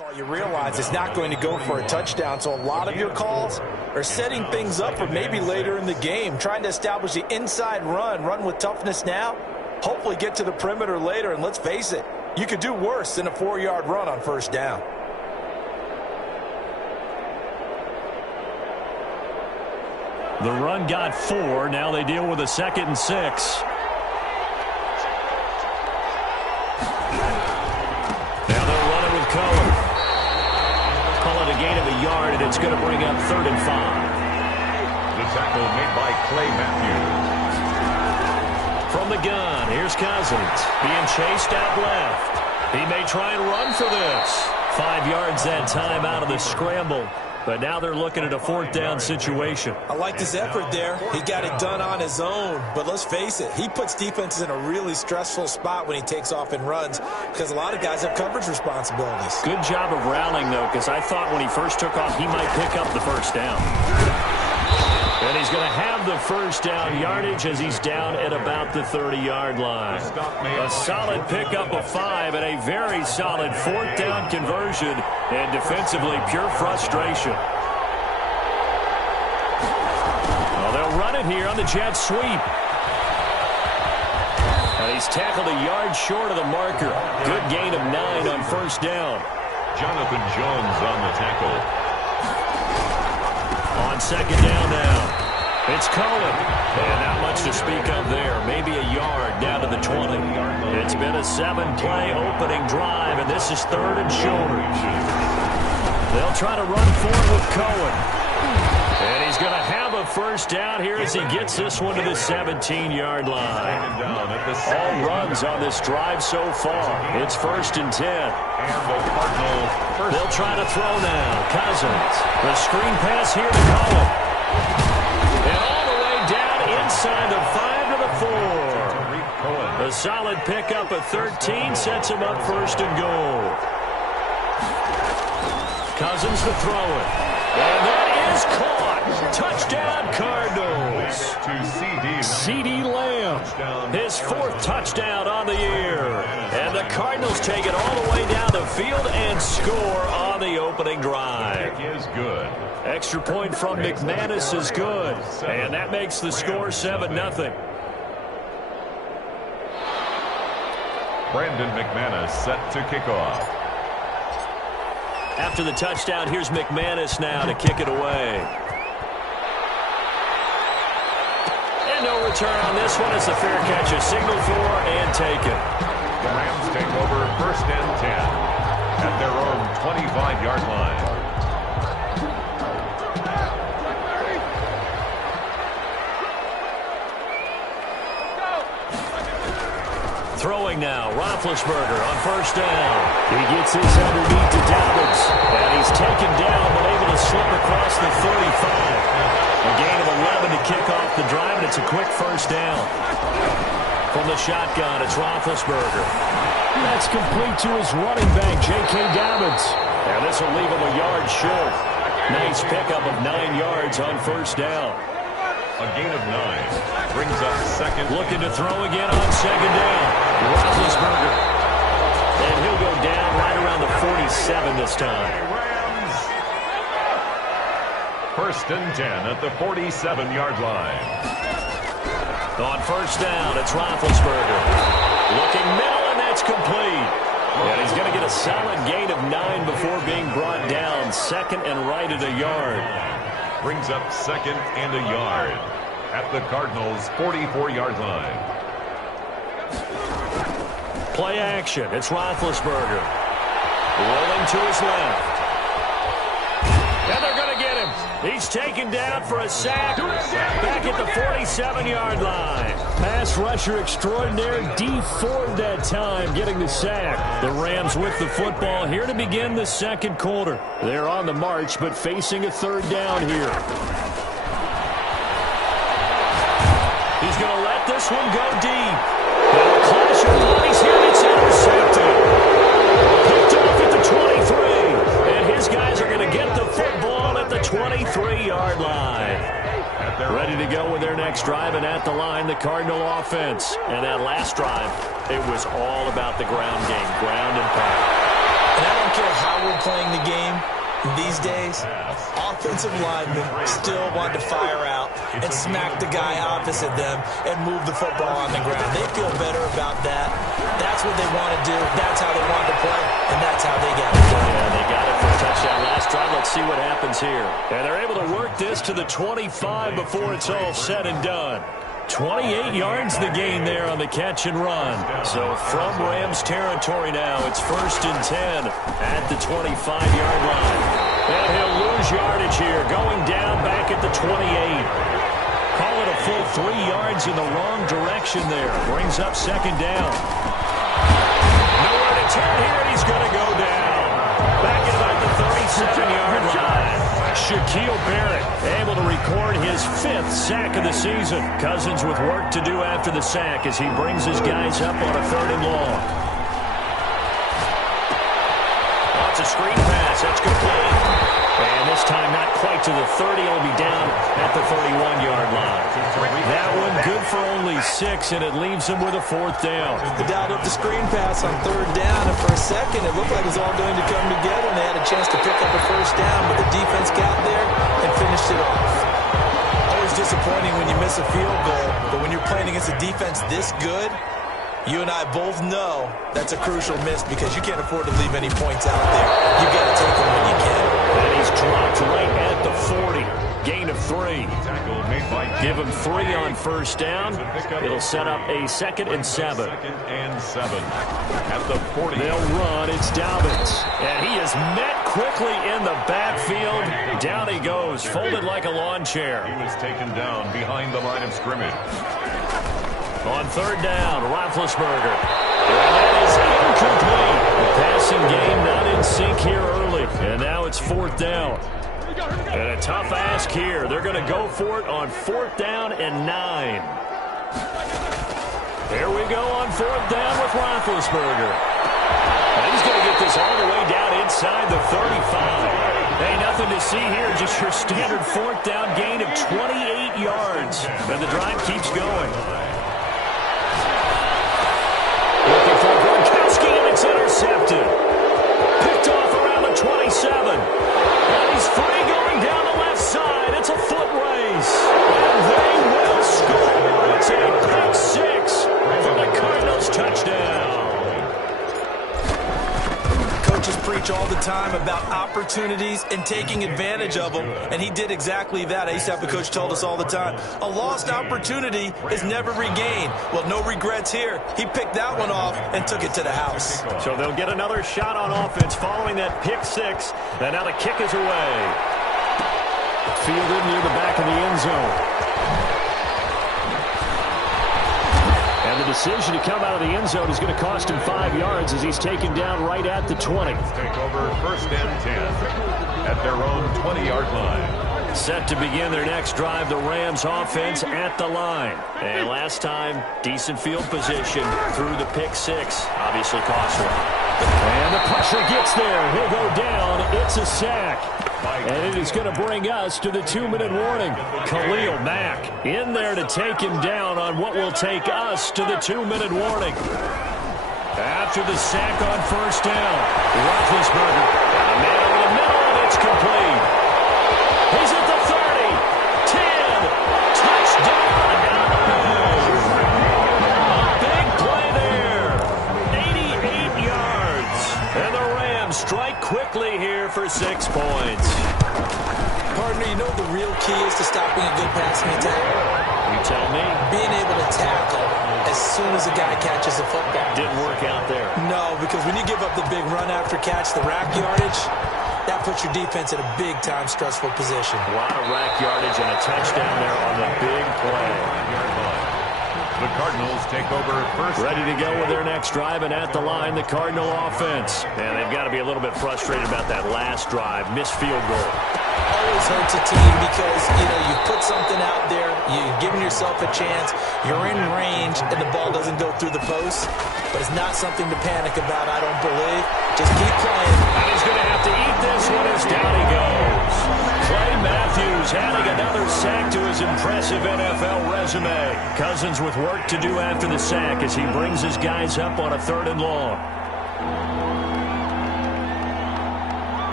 call, you realize it's not going to go for a touchdown. So a lot of your calls are setting things up for maybe later in the game, trying to establish the inside run with toughness now, hopefully get to the perimeter later. And let's face it, you could do worse than a 4-yard run on first down. The run got 4. Now they deal with a 2nd and 6. Cohen. Call it a gain of a yard, and it's going to bring up 3rd and 5. The tackle made by Clay Matthews. From the gun, here's Cousins. Being chased out left. He may try and run for this. 5 yards that time out of the scramble. But now they're looking at a 4th down situation. I liked his effort there. He got it done on his own. But let's face it, he puts defenses in a really stressful spot when he takes off and runs because a lot of guys have coverage responsibilities. Good job of rallying, though, because I thought when he first took off, he might pick up the first down. And he's going to have the first down yardage as he's down at about the 30-yard line. A solid pickup of 5 and a very solid 4th down conversion, and defensively pure frustration. Well, they'll run it here on the jet sweep. And he's tackled a yard short of the marker. Good gain of 9 on first down. Jonathan Jones on the tackle. On 2nd down now. It's Cohen. And not much to speak of there. Maybe a yard down to the 20. It's been a 7-play opening drive, and this is 3rd and short. They'll try to run forward with Cohen. And he's going to have a first down here as he gets this one to the 17-yard line. All runs on this drive so far. It's 1st and 10. They'll try to throw now. Cousins. The screen pass here to Cohen. And all the way down inside the 5 to the 4. A solid pickup of 13 sets him up 1st and goal. Cousins to throw it. And that is caught. Touchdown Cardinals. CeeDee Lamb. His 4th touchdown on the year. And the Cardinals take it all the way down the field and score on the opening drive. Is good. Extra point from McManus is good. And that makes the score 7-0. Brandon McManus set to kick off. After the touchdown, here's McManus now to kick it away. And no return on this one. It's a fair catch, a signal for and taken. The Rams take over 1st and 10 at their own 25-yard line. Throwing now, Roethlisberger on 1st down. He gets this underneath to Dobbins. And he's taken down but able to slip across the 35. A gain of 11 to kick off the drive, and it's a quick 1st down. From the shotgun, it's Roethlisberger. That's complete to his running back, J.K. Dobbins. And this will leave him a yard short. Nice pickup of 9 yards on 1st down. A gain of 9 brings up 2nd. Looking to throw again on 2nd down. Roethlisberger. And he'll go down right around the 47 this time. 1st and 10 at the 47-yard line. On 1st down, it's Roethlisberger. Looking middle, and that's complete. And he's going to get a solid gain of 9 before being brought down. 2nd and right at a yard. Brings up 2nd and a yard at the Cardinals' 44-yard line. Play action. It's Roethlisberger. Rolling to his left. And they're going to get him. He's taken down for a sack back at the 47-yard line. Pass rusher extraordinaire, D Ford that time getting the sack. The Rams with the football here to begin the 2nd quarter. They're on the march but facing a 3rd down here. He's going to let this one go deep. And a clash of bodies here, it's intercepted. Picked off at the 23. And his guys are going to get the football at the 23-yard line. Ready to go with their next drive, and at the line, the Cardinal offense. And that last drive, it was all about the ground game, ground and pound. And I don't care how we're playing the game these days, offensive linemen still want to fire out and smack the guy opposite them and move the football on the ground. They feel better about that. That's what they want to do. That's how they want to play, and that's how they got it done. Yeah, they got it for a touchdown last drive. Let's see what happens here. And they're able to work this to the 25 before it's all said and done. 28 yards the gain there on the catch and run. So from Rams territory now, it's 1st and 10 at the 25-yard line. And he'll lose yardage here, going down back at the 28. Call it a full 3 yards in the wrong direction there. Brings up 2nd down. Nowhere to turn here, and he's going to go down. Back at about the 37-yard line. Shaquille Barrett able to record his 5th sack of the season. Cousins with work to do after the sack as he brings his guys up on a 3rd and long. Lots of screen pass. That's complete. And this time not quite to the 30. It'll be down at the 31-yard line. That one good for only 6, and it leaves him with a 4th down. They dialed up the screen pass on 3rd down, and for a second it looked like it was all going to come together, and they had a chance to pick up a 1st down, but the defense got there and finished it off. Always disappointing when you miss a field goal, but when you're playing against a defense this good, you and I both know that's a crucial miss because you can't afford to leave any points out there. You got to take them when you can. And he's dropped right at the 40. Gain of 3. Give him 3 on 1st down. It'll set up a 2nd and 7. 2nd and 7 at the 40. They'll run. It's Dobbins. And he is met quickly in the backfield. Down he goes, folded like a lawn chair. He was taken down behind the line of scrimmage. On 3rd down, Roethlisberger. And that is incomplete. The passing game not in sync here early. And now it's 4th down. And a tough ask here. They're going to go for it on 4th down and 9. Here we go on 4th down with Roethlisberger. And he's going to get this all the way down inside the 35. Hey, nothing to see here. Just your standard 4th down gain of 28 yards. And the drive keeps going. Looking for Gronkowski, and it's intercepted. Picked off around the 27. And he's free going down the left side. It's a foot race. And they will score. It's a pick 6 for the Cardinals touchdown. Coaches preach all the time about opportunities and taking advantage of them, and he did exactly that. I used to have a coach told us all the time, a lost opportunity is never regained. Well, no regrets here. He picked that one off and took it to the house. So they'll get another shot on offense following that pick 6, and now the kick is away. Fielded near the back of the end zone. And the decision to come out of the end zone is going to cost him 5 yards as he's taken down right at the 20. Take over 1st and 10 at their own 20-yard line. Set to begin their next drive, the Rams offense at the line. And last time, decent field position through the pick 6. Obviously costly. And the pressure gets there. He'll go down. It's a sack. And it is going to bring us to the 2-minute warning. Khalil Mack in there to take him down on what will take us to the 2-minute warning. After the sack on 1st down, Roethlisberger. A man over the middle, and it's complete. He's at the 30, 10, touchdown, and big play there. 88 yards. And the Rams strike quickly here for 6 points. Partner, you know what the real key is to stopping a good passing attack? You tell me. Being able to tackle as soon as a guy catches the football. Didn't work out there. No, because when you give up the big run after catch, the rack yardage, that puts your defense in a big-time stressful position. A lot of rack yardage and a touchdown there on the big play. The Cardinals take over 1st. Ready to go with their next drive, and at the line, the Cardinal offense. And they've got to be a little bit frustrated about that last drive. Missed field goal. Always hurts a team because, you put something out there, you're giving yourself a chance, you're in range, and the ball doesn't go through the post. But it's not something to panic about, I don't believe. Just keep playing. And he's going to have to eat this one as down he goes. Clay Matthews adding another sack to his impressive NFL resume. Cousins with work to do after the sack as he brings his guys up on a 3rd and long.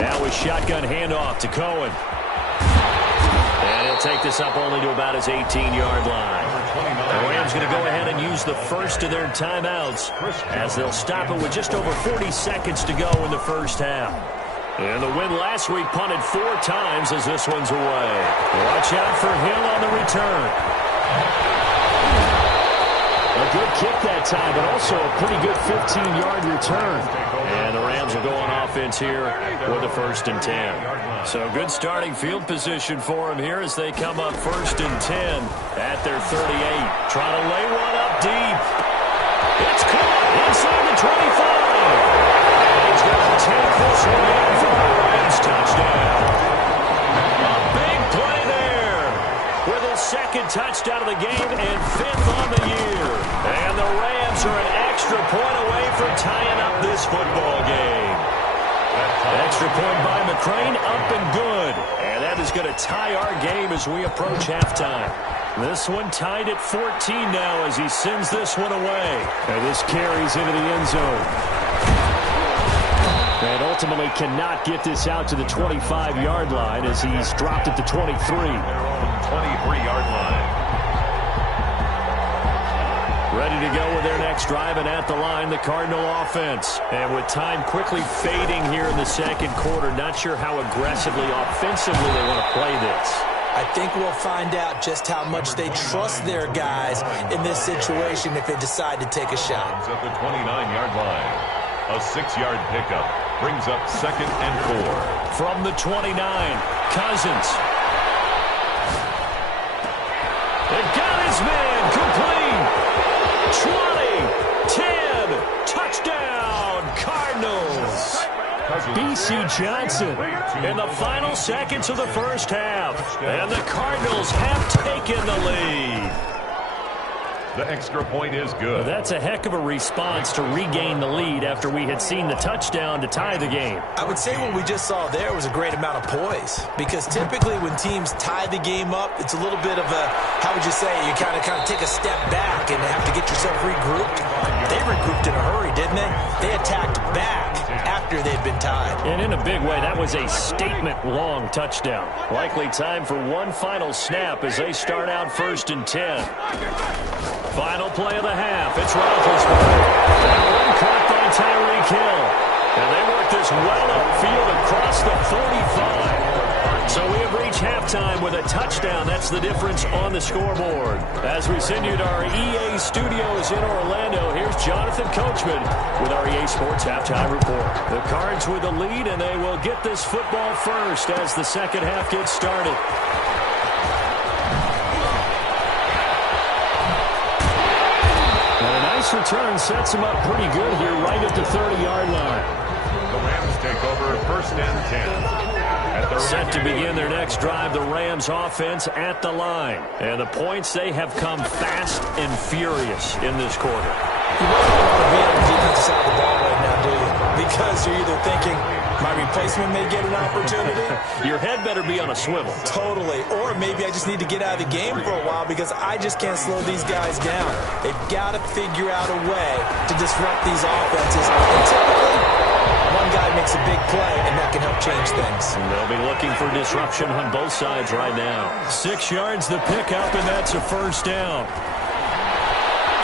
Now with shotgun handoff to Cohen. And he'll take this up only to about his 18-yard line. The Rams going to go ahead and use the first of their timeouts as they'll stop it with just over 40 seconds to go in the first half. And the win last week punted 4 times as this one's away. Watch out for Hill on the return. A good kick that time, but also a pretty good 15-yard return. And the Rams will go on offense here with a 1st and 10. So good starting field position for them here as they come up 1st and 10 at their 38. Trying to lay one up deep. It's caught inside the 25. And he's going to take this one in for a Rams touchdown. A big play there with his 2nd touchdown of the game and 5th on the year. And the Rams are an extra point away from tying up this football game. Extra point by McCrane, up and good. And that is going to tie our game as we approach halftime. This one tied at 14 now as he sends this one away. And this carries into the end zone. And ultimately cannot get this out to the 25-yard line as he's dropped at the 23. 23-yard line. Ready to go with their next drive, and at the line, the Cardinal offense. And with time quickly fading here in the 2nd quarter, not sure how aggressively, offensively they want to play this. I think we'll find out just how much they trust their guys in this situation if they decide to take a shot. At the 29-yard line, a 6-yard pickup brings up 2nd and 4. From the 29, Cousins. They got his man complete. 20, 10, touchdown, Cardinals. B.C. Johnson in the final seconds of the first half. And the Cardinals have taken the lead. The extra point is good. That's a heck of a response to regain the lead after we had seen the touchdown to tie the game. I would say what we just saw there was a great amount of poise, because typically when teams tie the game up, it's a little bit of a, how would you say, you kind of take a step back and have to get yourself regrouped. They regrouped in a hurry, didn't they? They attacked back after they'd been tied. And in a big way, that was a statement-long touchdown. Likely time for one final snap as they start out 1st and 10. Final play of the half. It's Roethlisberger. That one caught by Tyreek Hill. And they work this well upfield across the 45. So we have reached halftime with a touchdown. That's the difference on the scoreboard. As we send you to our EA studios in Orlando, here's Jonathan Coachman with our EA Sports Halftime Report. The Cards with the lead, and they will get this football first as the 2nd half gets started. Return sets him up pretty good here right at the 30-yard line. The Rams take over 1st and 10. Set to begin their next drive, the Rams offense at the line. And the points, they have come fast and furious in this quarter. You really don't want to be on the defensive side of the ball right now, do you? Because you're either thinking, my replacement may get an opportunity. Your head better be on a swivel. Totally. Or maybe I just need to get out of the game for a while because I just can't slow these guys down. They've got to figure out a way to disrupt these offenses. And typically, one guy makes a big play, and that can help change things. And they'll be looking for disruption on both sides right now. 6 yards the pickup, and that's a 1st down.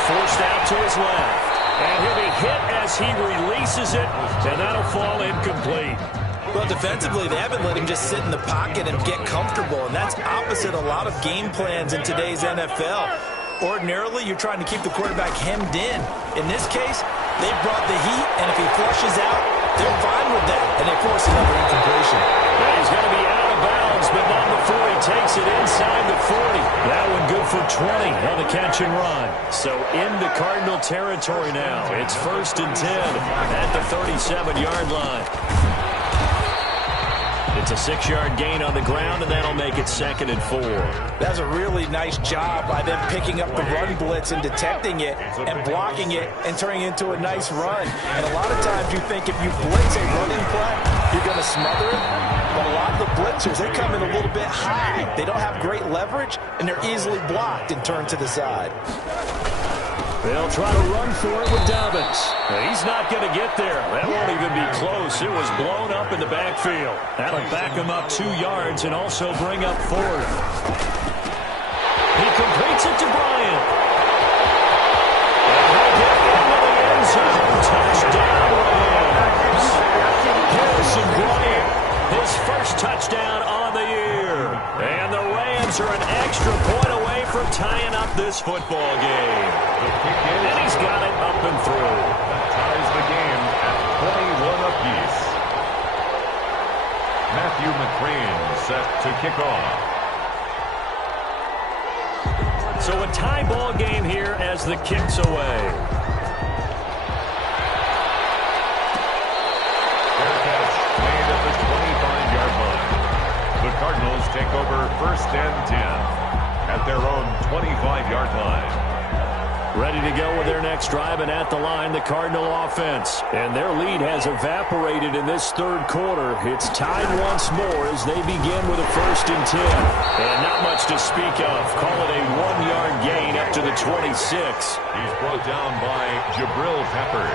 Forced out to his left. And he'll be hit as he releases it, and that'll fall incomplete. Well, defensively, they haven't let him just sit in the pocket and get comfortable, and that's opposite a lot of game plans in today's NFL. Ordinarily, you're trying to keep the quarterback hemmed in. In this case, they brought the heat, and if he flushes out, they're fine with that, and they force another incompletion. And he's going to be out of bounds, but not before he takes it inside the 40. That one good for 20 on the catch and run. So into Cardinal territory now. It's 1st and 10 at the 37-yard line. It's a 6-yard gain on the ground, and that'll make it 2nd and 4. That's a really nice job by them picking up the run blitz and detecting it and blocking it and turning it into a nice run. And a lot of times you think if you blitz a running play, you're going to smother it. But a lot of the blitzers, they come in a little bit high. They don't have great leverage, and they're easily blocked and turned to the side. They'll try to run for it with Dobbins. He's not going to get there. That won't even be close. It was blown up in the backfield. That'll back him up 2 yards and also bring up 4th. He completes it to Bryant. And he'll get into the end zone. Touchdown, Rams. Harrison Bryant, his first touchdown on the year. And the Rams are an extra point away from tying up this football game. And he's got it up and through. That ties the game at 21 apiece. Matthew McCrane set to kick off. So a tie ball game here as the kick's away. Fair catch made at the 25-yard line. The Cardinals take over 1st and 10 at their own 25-yard line. Ready to go with their next drive, and at the line, the Cardinal offense. And their lead has evaporated in this 3rd quarter. It's tied once more as they begin with a 1st and 10. And not much to speak of. Call it a 1-yard gain up to the 26. He's brought down by Jabril Peppers.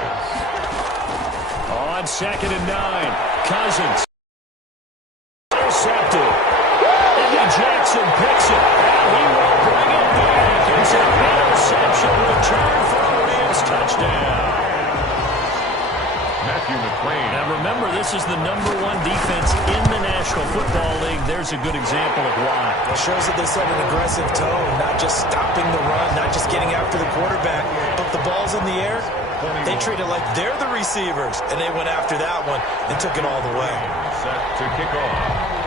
On 2nd and 9, Cousins. Intercepted. Eddie Jackson picks it. And he will bring it back. It's an interception return for a Rams touchdown. Matthew McCrane. Now remember, this is the #1 defense in the National Football League. There's a good example of why. It shows that they set an aggressive tone, not just stopping the run, not just getting after the quarterback, but the ball's in the air. They treat it like they're the receivers, and they went after that one and took it all the way. Set to kick off.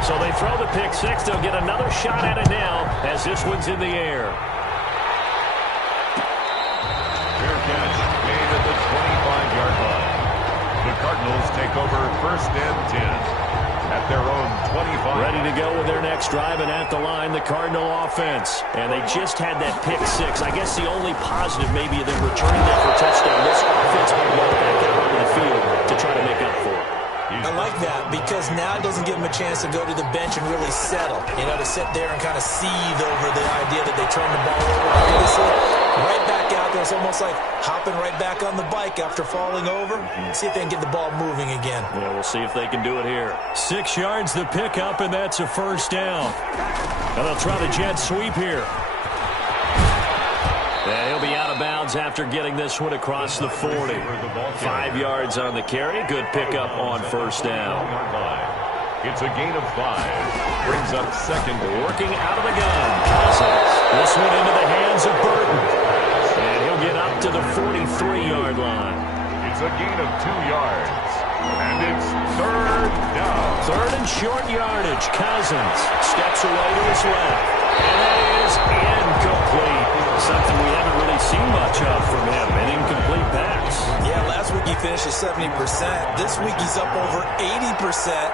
So they throw the pick 6. They'll get another shot at it now as this one's in the air. Fair catch made at the 25-yard line. The Cardinals take over 1st and 10 at their own 25. Ready to go with their next drive, and at the line, the Cardinal offense. And they just had that pick 6. I guess the only positive maybe of them returning that for a touchdown. This offense will go back out onto the field to try to make up for it. I like that because now it doesn't give them a chance to go to the bench and really settle. You know, to sit there and kind of seethe over the idea that they turned the ball over previously. Right back out there. It's almost like hopping right back on the bike after falling over. See if they can get the ball moving again. Yeah, we'll see if they can do it here. 6 yards the pickup, and that's a 1st down. And they'll try the jet sweep here. And he'll be out of bounds after getting this one across the 40. 5 yards on the carry. Good pickup on 1st down. It's a gain of 5. Brings up 2nd. Working out of the gun. Cousins. This one into the hands of Burton. And he'll get up to the 43-yard line. It's a gain of 2 yards. And it's 3rd down. 3rd and short yardage. Cousins steps away to his left. And that is incomplete. Something we haven't really seen much of from him. An incomplete pass. Yeah, last week he finished at 70%. This week he's up over 80%.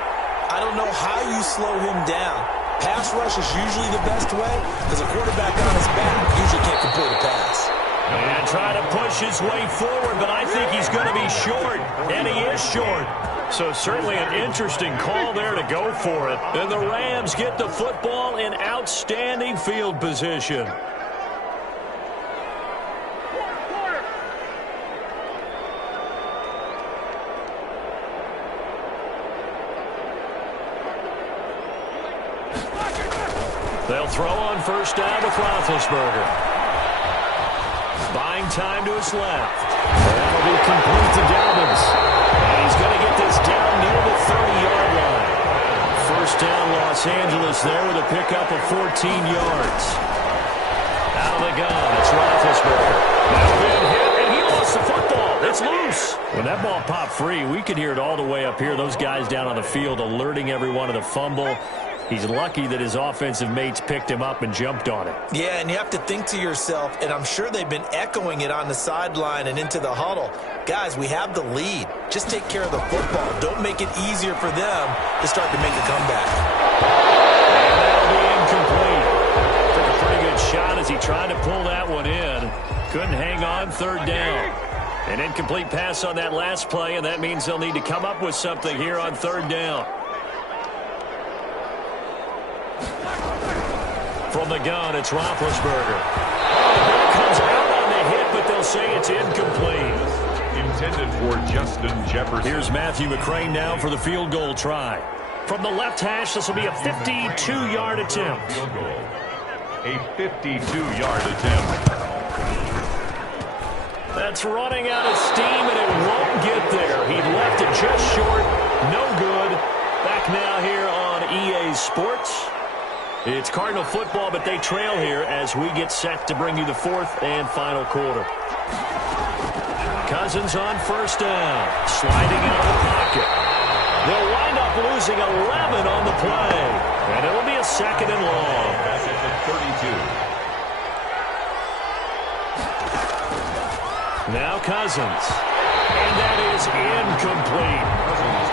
I don't know how you slow him down. Pass rush is usually the best way because a quarterback on his back usually can't complete a pass. And trying to push his way forward, but I think he's going to be short. And he is short. So certainly an interesting call there to go for it. And the Rams get the football in outstanding field position. They'll throw on 1st down with Roethlisberger. Buying time to his left. That'll be complete to Dobbins. And he's going to get this down near the 30-yard line. 1st down, Los Angeles there with a pickup of 14 yards. Out of the gun, it's Roethlisberger. Now been hit, and he lost the football. It's loose. When that ball popped free, we could hear it all the way up here. Those guys down on the field alerting everyone of the fumble. He's lucky that his offensive mates picked him up and jumped on it. Yeah, and you have to think to yourself, and I'm sure they've been echoing it on the sideline and into the huddle. Guys, we have the lead. Just take care of the football. Don't make it easier for them to start to make a comeback. And that'll be incomplete. Took a pretty good shot as he tried to pull that one in. Couldn't hang on. 3rd down. An incomplete pass on that last play, and that means they'll need to come up with something here on 3rd down. From the gun, it's Roethlisberger. comes out on the hit, but they'll say it's incomplete. Intended for Justin Jefferson. Here's Matthew McCrane now for the field goal try. From the left hash, this will be a 52-yard attempt. Field goal. A 52-yard attempt. That's running out of steam, and it won't get there. He left it just short. No good. Back now here on EA Sports. It's Cardinal football, but they trail here as we get set to bring you the fourth and final quarter. Cousins on first down. Sliding out of the pocket. They'll wind up losing 11 on the play. And it'll be a second and long. Back at the 32. Now Cousins. And that is incomplete.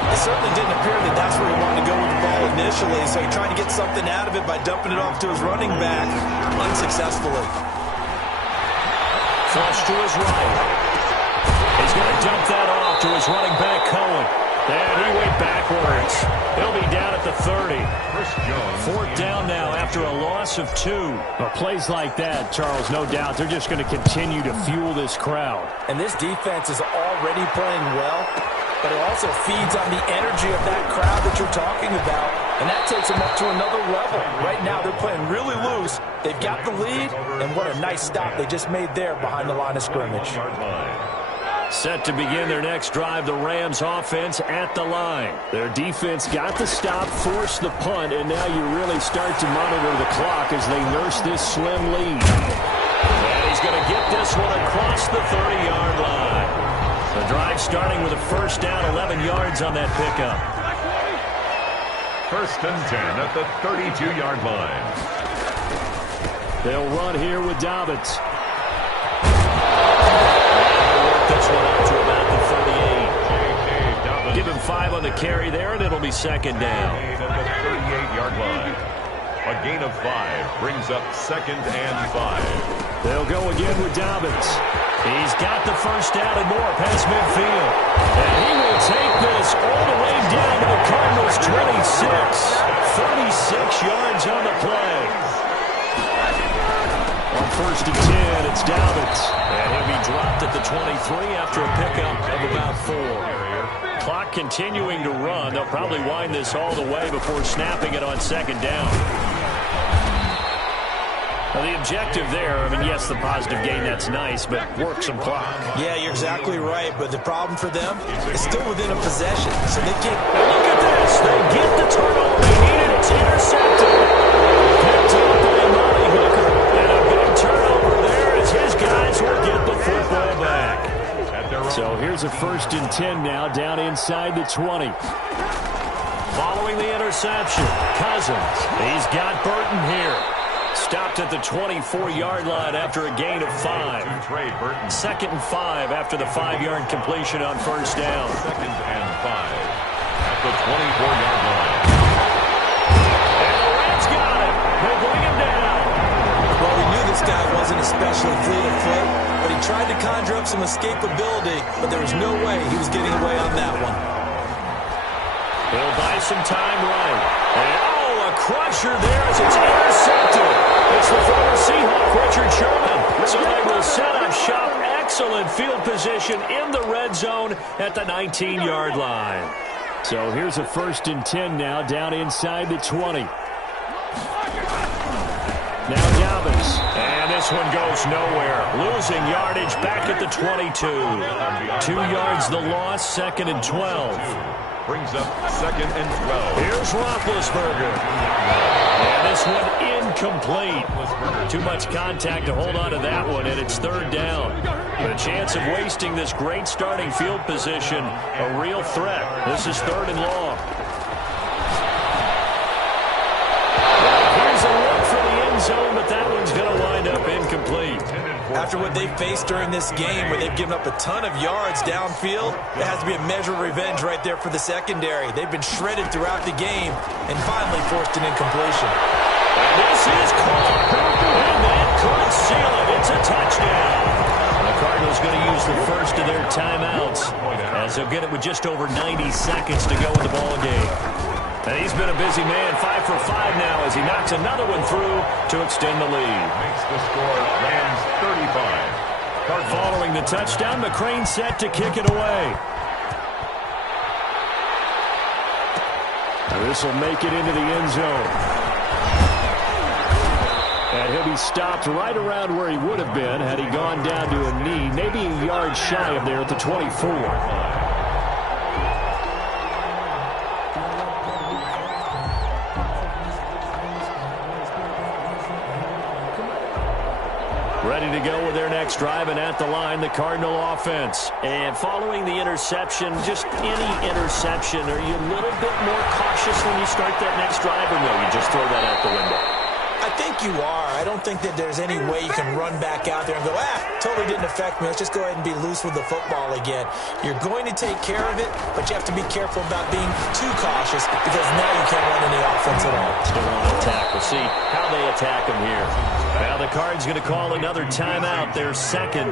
It certainly didn't appear that that's where he wanted to go with the ball initially, so he tried to get something out of it by dumping it off to his running back unsuccessfully. Flush to his right. He's going to dump that off to his running back, Cohen. And he went backwards. He'll be down at the 30. Fourth down now after a loss of 2. Well, plays like that, Charles, no doubt, they're just going to continue to fuel this crowd. And this defense is already playing well, but it also feeds on the energy of that crowd that you're talking about, and that takes them up to another level. Right now, they're playing really loose. They've got the lead, and what a nice stop they just made there behind the line of scrimmage. Set to begin their next drive, the Rams offense at the line. Their defense got the stop, forced the punt, and now you really start to monitor the clock as they nurse this slim lead. And he's going to get this one across the 30-yard line. The drive starting with a first down, 11 yards on that pickup. First and 10 at the 32-yard line. They'll run here with Dobbins. This one up to about the 38. Give him 5 on the carry there, and it'll be second down. At the 38-yard line. A gain of 5 brings up second and 5. They'll go again with Dobbins. He's got the first down and more past midfield. And he will take this all the way down to the Cardinals' 26. 36 yards on the play. On first and 10, it's Dobbins. And he'll be dropped at the 23 after a pickup of about 4. Clock continuing to run. They'll probably wind this all the way before snapping it on second down. Now, the objective there, I mean, yes, the positive gain, that's nice, but work some clock. Yeah, you're exactly right, but the problem for them is still within a possession, so they can't... Look at this. They get the turnover they needed. It's intercepted. Picked up by Monty Hooker. And a big turnover there as his guys will get the football back. So here's a first and 10 now, down inside the 20. Following the interception, Cousins. He's got Burton here. Stopped at the 24-yard line after a gain of 5. Second and 5 after the 5-yard completion on first down. Second and 5 at the 24-yard line. And the Reds got him. They'll bring him down. Well, we knew this guy wasn't especially fleet of foot, but he tried to conjure up some escapability, but there was no way he was getting away on that one. He'll buy some time right. And, a crusher there as it's intercepted. It's the former Seahawk, Richard Sherman. So they will set up shop. Excellent field position in the red zone at the 19-yard line. So here's a first and 10 now, down inside the 20. Now Dobbins. And this one goes nowhere. Losing yardage back at the 22. 2 yards the loss, second and 12. Brings up second and 12. Here's Roethlisberger. And this one incomplete. Too much contact to hold on to that one, and it's third down. But a chance of wasting this great starting field position, a real threat. This is third and long. Here's a look for the end zone, but that one's going to wind up incomplete. After what they've faced during this game where they've given up a ton of yards downfield, there has to be a measure of revenge right there for the secondary. They've been shredded throughout the game and finally forced an incompletion. And this is caught. And that could seal it. It's a touchdown. The Cardinals going to use the first of their timeouts as they'll get it with just over 90 seconds to go in the ball game. And he's been a busy man, 5 for 5 now as he knocks another one through to extend the lead. Makes the score Rams 35. Following the touchdown, McCrane set to kick it away. This will make it into the end zone. And he'll be stopped right around where he would have been had he gone down to a knee, maybe a yard shy of there at the 24. Ready to go with their next drive, and at the line, the Cardinal offense. And following the interception, just any interception, are you a little bit more cautious when you start that next drive, or no, you just throw that out the window? I think you are. I don't think that there's any way you can run back out there and go, totally didn't affect me. Let's just go ahead and be loose with the football again. You're going to take care of it, but you have to be careful about being too cautious because now you can't run any offense at all. Still want to attack. We'll see how they attack him here. Now the Cards going to call another timeout, their second,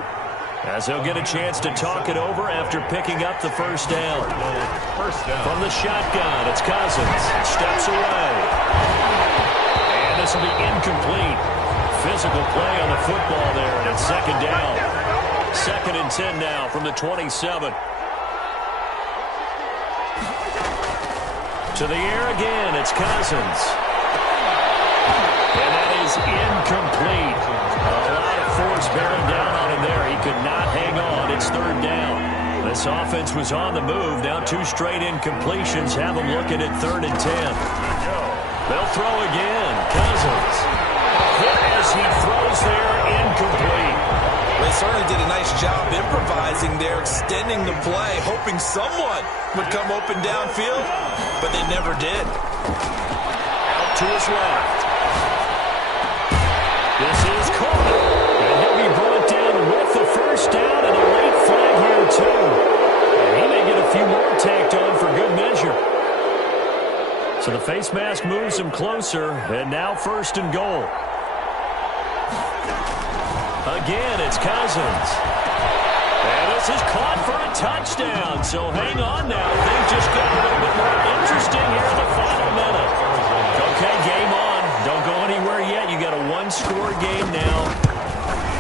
as he'll get a chance to talk it over after picking up the first down. From the shotgun, it's Cousins. Steps away. This will be incomplete. Physical play on the football there, and it's second down. 2nd and 10 now from the 27. To the air again, it's Cousins. And that is incomplete. A lot of force bearing down on him there. He could not hang on. It's 3rd down. This offense was on the move. Now 2 straight incompletions have them looking at 3rd and 10. They'll throw again. Cousins. Hit as he throws there, incomplete. They certainly did a nice job improvising there, extending the play, hoping someone would come open downfield, but they never did. Out to his left. This is caught. And he'll be brought down with the first down and a late flag here, too. And he may get a few more tacked on for good measure. So the face mask moves him closer, and now 1st and goal. Again, it's Cousins. And this is caught for a touchdown. So hang on now. Things just got a little bit more interesting here in the final minute. Okay, game on. Don't go anywhere yet. You got a 1-score game now.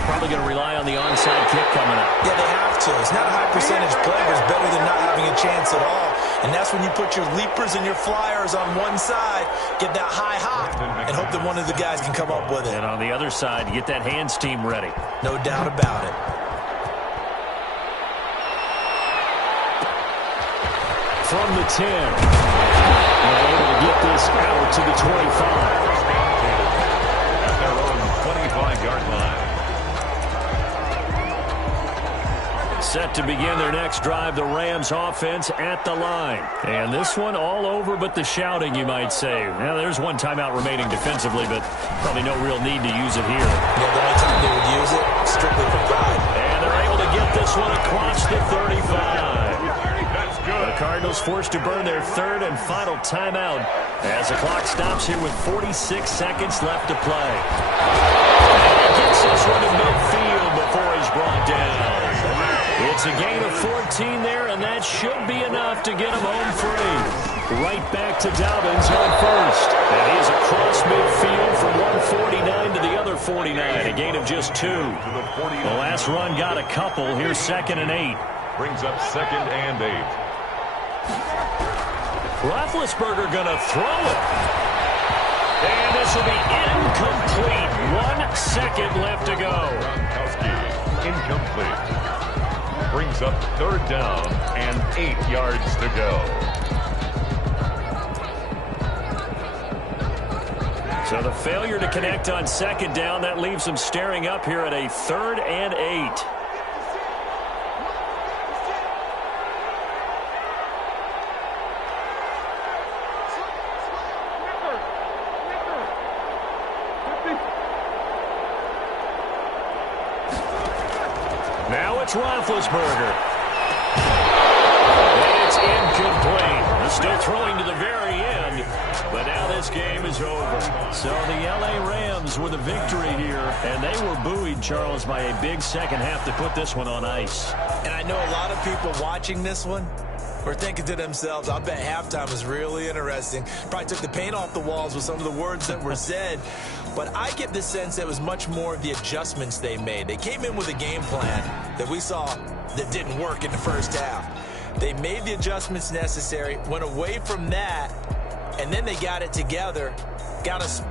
Probably going to rely on the onside kick coming up. Yeah, they have to. It's not a high percentage play, but it's better than not having a chance at all. And that's when you put your leapers and your flyers on one side, get that high hop, and hope that one of the guys can come up with it. And on the other side, you get that hands team ready. No doubt about it. From the 10. They're able to get this out to the 25. At their own 25-yard line. Set to begin their next drive, the Rams offense at the line. And this one all over but the shouting, you might say. Now, there's one timeout remaining defensively, but probably no real need to use it here. Yeah, the only time they would use it, strictly for pride. And they're able to get this one across the 35. That's good. The Cardinals forced to burn their 3rd and final timeout as the clock stops here with 46 seconds left to play. And he gets this one to midfield before he's brought down. It's a gain of 14 there, and that should be enough to get him home free. Right back to Dobbins on first. And he's across midfield from 149 to the other 49, a gain of just 2. The last run got a couple. Here's 2nd and 8. Brings up 2nd and 8. Roethlisberger going to throw it. And this will be incomplete. 1 second left to go. Gronkowski, incomplete. Brings up 3rd down and 8 yards to go. So the failure to connect on 2nd down, that leaves them staring up here at a 3rd and 8. Now it's Roethlisberger. It's incomplete. They're still throwing to the very end, but now this game is over. So the L.A. Rams with a victory here, and they were buoyed, Charles, by a big second half to put this one on ice. And I know a lot of people watching this one, were thinking to themselves, I bet halftime was really interesting. Probably took the paint off the walls with some of the words that were said. But I get the sense that it was much more of the adjustments they made. They came in with a game plan that we saw that didn't work in the first half. They made the adjustments necessary, went away from that, and then they got it together, got us